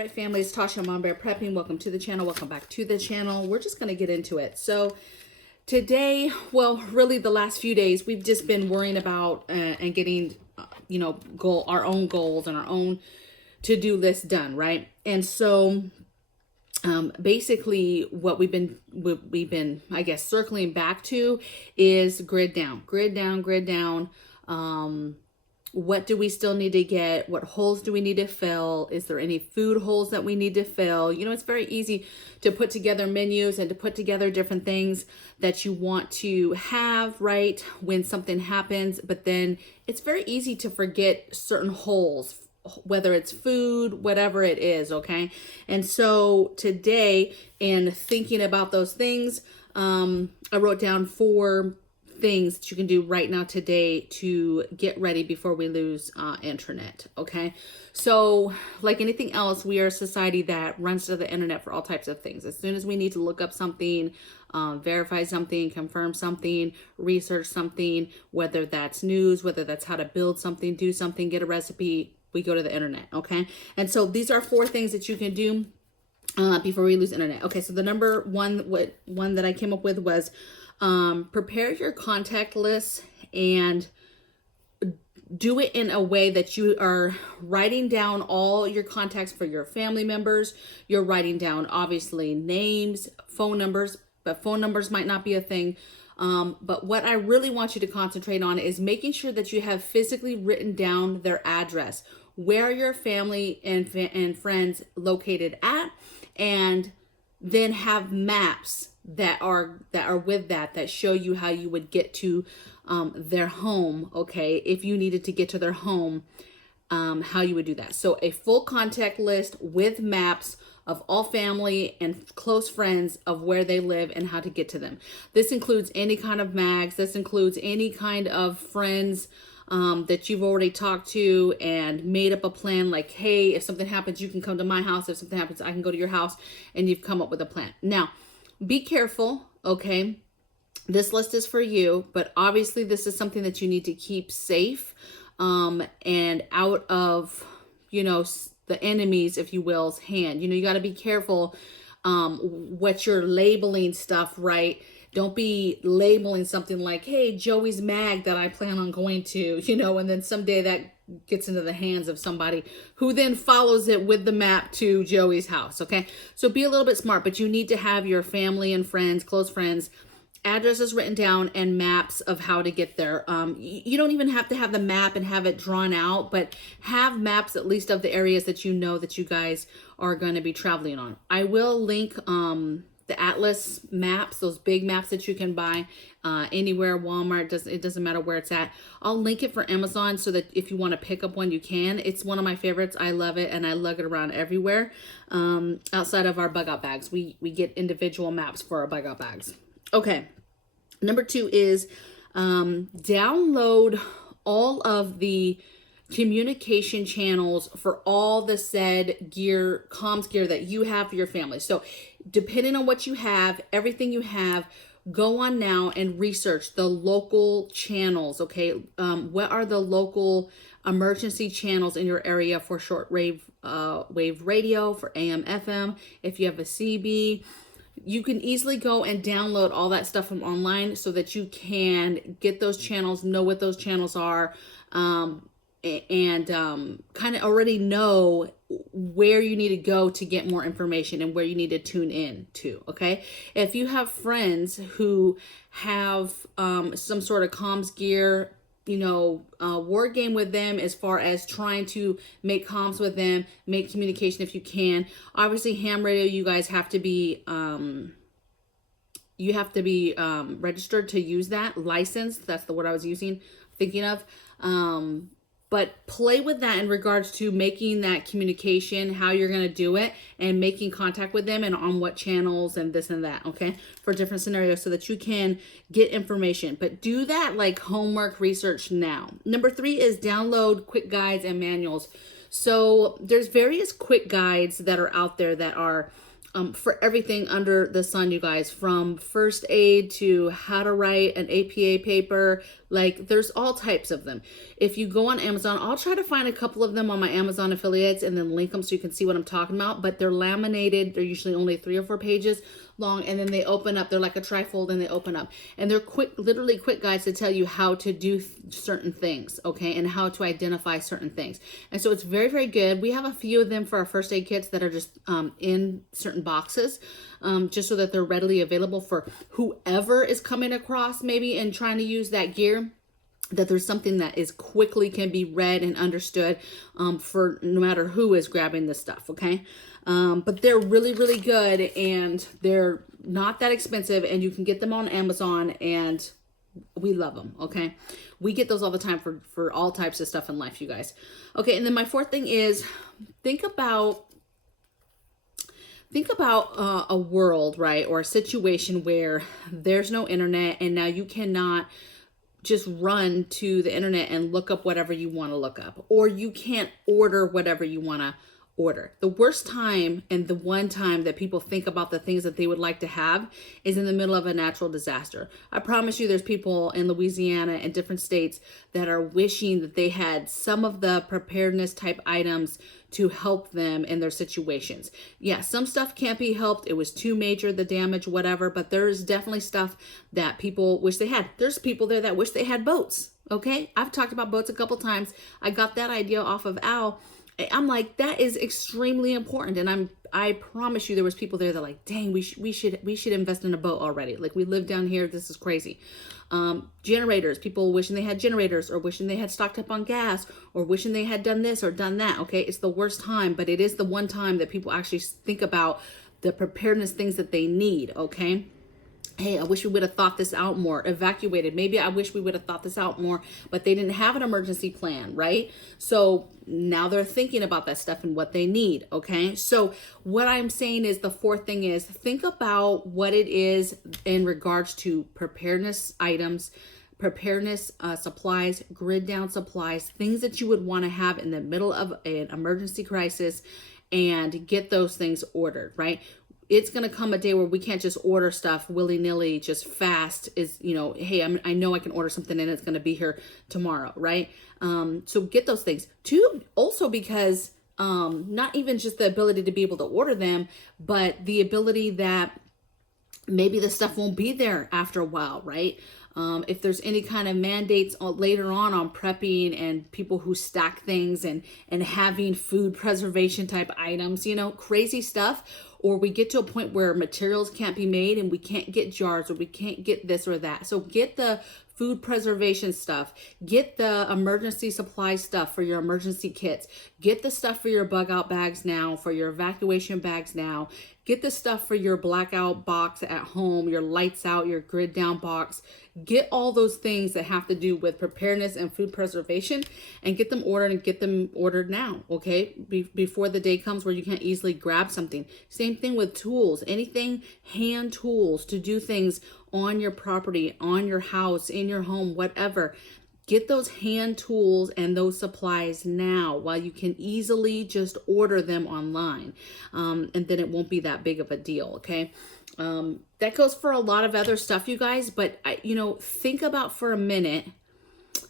right, family, it's Tasha, Mom Bear Prepping. Welcome to the channel. Welcome back to the channel. We're just going to get into it. So today, well, really the last few days, we've just been worrying about and getting, our own goals and our own to-do list done, right? And so basically what we've been, I guess, circling back to is grid down. What do we still need to get? What holes do we need to fill? Is there any food holes that we need to fill? You know, it's very easy to put together menus and to put together different things that you want to have, right, when something happens. But then it's very easy to forget certain holes, whether it's food, whatever it is, okay? And so today, in thinking about those things, I wrote down 4 things that you can do right now today to get ready before we lose internet, okay? So like anything else, we are a society that runs to the internet for all types of things. As soon as we need to look up something, verify something, confirm something, research something, whether that's news, whether that's how to build something, do something, get a recipe, we go to the internet, okay? And so these are 4 things that you can do before we lose internet. Okay, so the number one that I came up with was prepare your contact list and do it in a way that you are writing down all your contacts for your family members. You're writing down, obviously, names, phone numbers, but phone numbers might not be a thing. But what I really want you to concentrate on is making sure that you have physically written down their address, where your family and friends located at, and then have maps that are with that show you how you would get to their home, okay? If you needed to get to their home, how you would do that. So a full contact list with maps of all family and close friends of where they live and how to get to them. This includes any kind of mags. This includes any kind of friends that you've already talked to and made up a plan, like, hey, if something happens, you can come to my house. If something happens, I can go to your house, and you've come up with a plan. Now, be careful, okay? This list is for you, but obviously this is something that you need to keep safe and out of, the enemy's, if you will's hand. You got to be careful what you're labeling stuff, right? Don't be labeling something like, hey, Joey's mag that I plan on going to, and then someday that gets into the hands of somebody who then follows it with the map to Joey's house, okay? So be a little bit smart, but you need to have your family and friends, close friends, addresses written down and maps of how to get there. You don't even have to have the map and have it drawn out, but have maps at least of the areas that you know that you guys are going to be traveling on. I will link the Atlas maps, those big maps that you can buy anywhere, Walmart, it doesn't matter where it's at. I'll link it for Amazon so that if you want to pick up one, you can. It's one of my favorites. I love it, and I lug it around everywhere. Outside of our bug out bags, we get individual maps for our bug out bags. Okay, number 2 is download all of the communication channels for all the said gear, comms gear that you have for your family. So depending on what you have, everything you have, go on now and research the local channels, okay? What are the local emergency channels in your area for short wave radio, for AM, FM? If you have a CB, you can easily go and download all that stuff from online so that you can get those channels, know what those channels are, and kind of already know where you need to go to get more information and where you need to tune in to, okay? If you have friends who have some sort of comms gear, war game with them as far as trying to make comms with them, make communication if you can. Obviously, ham radio, you guys have to be registered to use that, licensed. That's the word I was thinking of. But play with that in regards to making that communication, how you're going to do it, and making contact with them and on what channels and this and that, okay, for different scenarios so that you can get information. But do that like homework research now. Number 3 is download quick guides and manuals. So there's various quick guides that are out there that are for everything under the sun, you guys, from first aid to how to write an APA paper. Like, there's all types of them. If you go on Amazon, I'll try to find a couple of them on my Amazon affiliates and then link them so you can see what I'm talking about. But they're laminated. They're usually only 3 or 4 pages long, and then they open up. They're like a trifold, and they open up. And they're quick, literally quick guides to tell you how to do certain things, okay, and how to identify certain things. And so it's very, very good. We have a few of them for our first aid kits that are just in certain boxes, just so that they're readily available for whoever is coming across maybe and trying to use that gear, that there's something that is quickly can be read and understood for no matter who is grabbing this stuff, okay? But they're really, really good, and they're not that expensive, and you can get them on Amazon, and we love them, okay? We get those all the time for all types of stuff in life, you guys. Okay, and then my fourth thing is think about a world, right, or a situation where there's no internet, and now you cannot just run to the internet and look up whatever you want to look up, or you can't order whatever you want to order. The worst time, and the one time that people think about the things that they would like to have, is in the middle of a natural disaster. I promise you there's people in Louisiana and different states that are wishing that they had some of the preparedness type items to help them in their situations. Yeah, some stuff can't be helped. It was too major, the damage, whatever, but there's definitely stuff that people wish they had. There's people there that wish they had boats, okay? I've talked about boats a couple times. I got that idea off of Al. I'm like, that is extremely important. And I promise you there was people there that like, dang, we should invest in a boat already. Like, we live down here. This is crazy. Generators, people wishing they had generators, or wishing they had stocked up on gas, or wishing they had done this or done that. Okay. It's the worst time, but it is the one time that people actually think about the preparedness things that they need. Okay. Hey, I wish we would have thought this out more. Evacuated. Maybe I wish we would have thought this out more, but they didn't have an emergency plan, right? So now they're thinking about that stuff and what they need, okay? So what I'm saying is, the fourth thing is, think about what it is in regards to preparedness items, preparedness supplies, grid down supplies, things that you would want to have in the middle of an emergency crisis, and get those things ordered, right? It's going to come a day where we can't just order stuff willy-nilly, just fast. Is, you know, hey, I know I can order something and it's going to be here tomorrow, right? So get those things. Two, also because not even just the ability to be able to order them, but the ability that maybe the stuff won't be there after a while, right? If there's any kind of mandates later on prepping and people who stack things and having food preservation type items, you know, crazy stuff, or we get to a point where materials can't be made and we can't get jars, or we can't get this or that. So get the food preservation stuff, get the emergency supply stuff for your emergency kits, get the stuff for your bug out bags now, for your evacuation bags now, get the stuff for your blackout box at home, your lights out, your grid down box. Get all those things that have to do with preparedness and food preservation, and get them ordered, and get them ordered now, okay? Before the day comes where you can't easily grab something. Same thing with tools, anything, hand tools to do things on your property, on your house, in your home, whatever. Get those hand tools and those supplies now while you can easily just order them online. And then it won't be that big of a deal, okay? That goes for a lot of other stuff, you guys, but think about for a minute,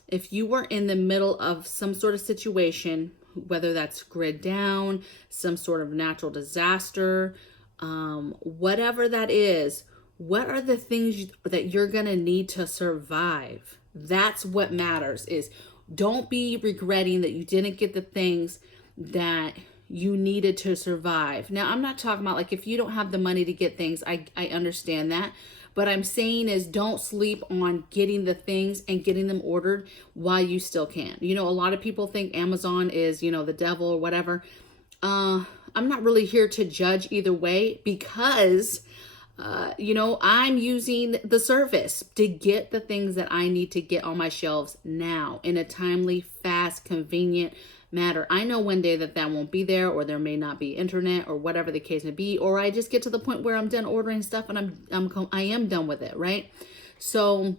if you were in the middle of some sort of situation, whether that's grid down, some sort of natural disaster, whatever that is, what are the things that you're going to need to survive? That's what matters. Is don't be regretting that you didn't get the things that you needed to survive. Now, I'm not talking about like if you don't have the money to get things, I understand that. But I'm saying is don't sleep on getting the things and getting them ordered while you still can. A lot of people think Amazon is, the devil or whatever. I'm not really here to judge either way, because I'm using the service to get the things that I need to get on my shelves now in a timely, fast, convenient manner. I know one day that won't be there, or there may not be internet, or whatever the case may be, or I just get to the point where I'm done ordering stuff and I am done with it, right? So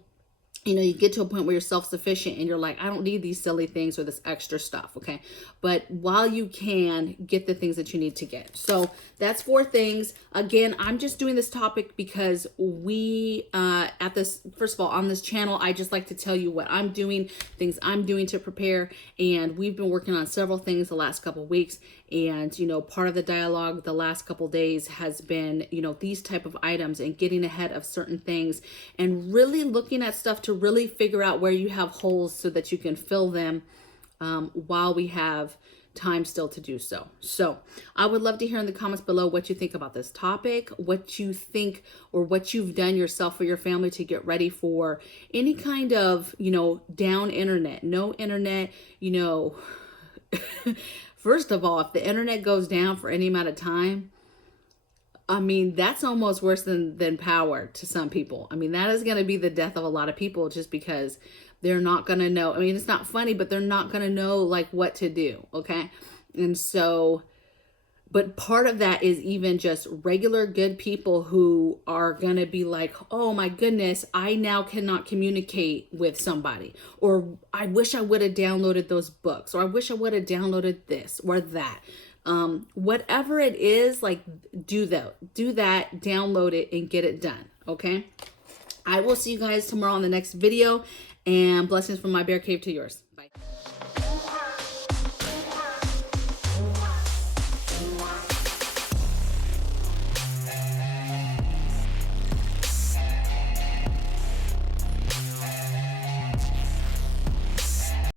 you know, you get to a point where you're self-sufficient and you're like, I don't need these silly things or this extra stuff, okay? But while you can, get the things that you need to get. So that's 4 things. Again, I'm just doing this topic because we, first of all, on this channel, I just like to tell you what I'm doing, things I'm doing to prepare. And we've been working on several things the last couple of weeks. And, you know, part of the dialogue the last couple of days has been, you know, these type of items and getting ahead of certain things and really looking at stuff to really figure out where you have holes so that you can fill them while we have time still to do so. So I would love to hear in the comments below what you think about this topic, what you think or what you've done yourself or your family to get ready for any kind of, you know, down internet, no internet, you know. First of all, if the internet goes down for any amount of time, I mean, that's almost worse than power to some people. I mean, that is going to be the death of a lot of people just because they're not going to know. I mean, it's not funny, but they're not going to know like what to do. Okay. And so, but part of that is even just regular good people who are going to be like, oh my goodness, I now cannot communicate with somebody. Or I wish I would have downloaded those books. Or I wish I would have downloaded this or that. Whatever it is, like do that, download it and get it done. Okay. I will see you guys tomorrow on the next video, and blessings from my bear cave to yours. Bye.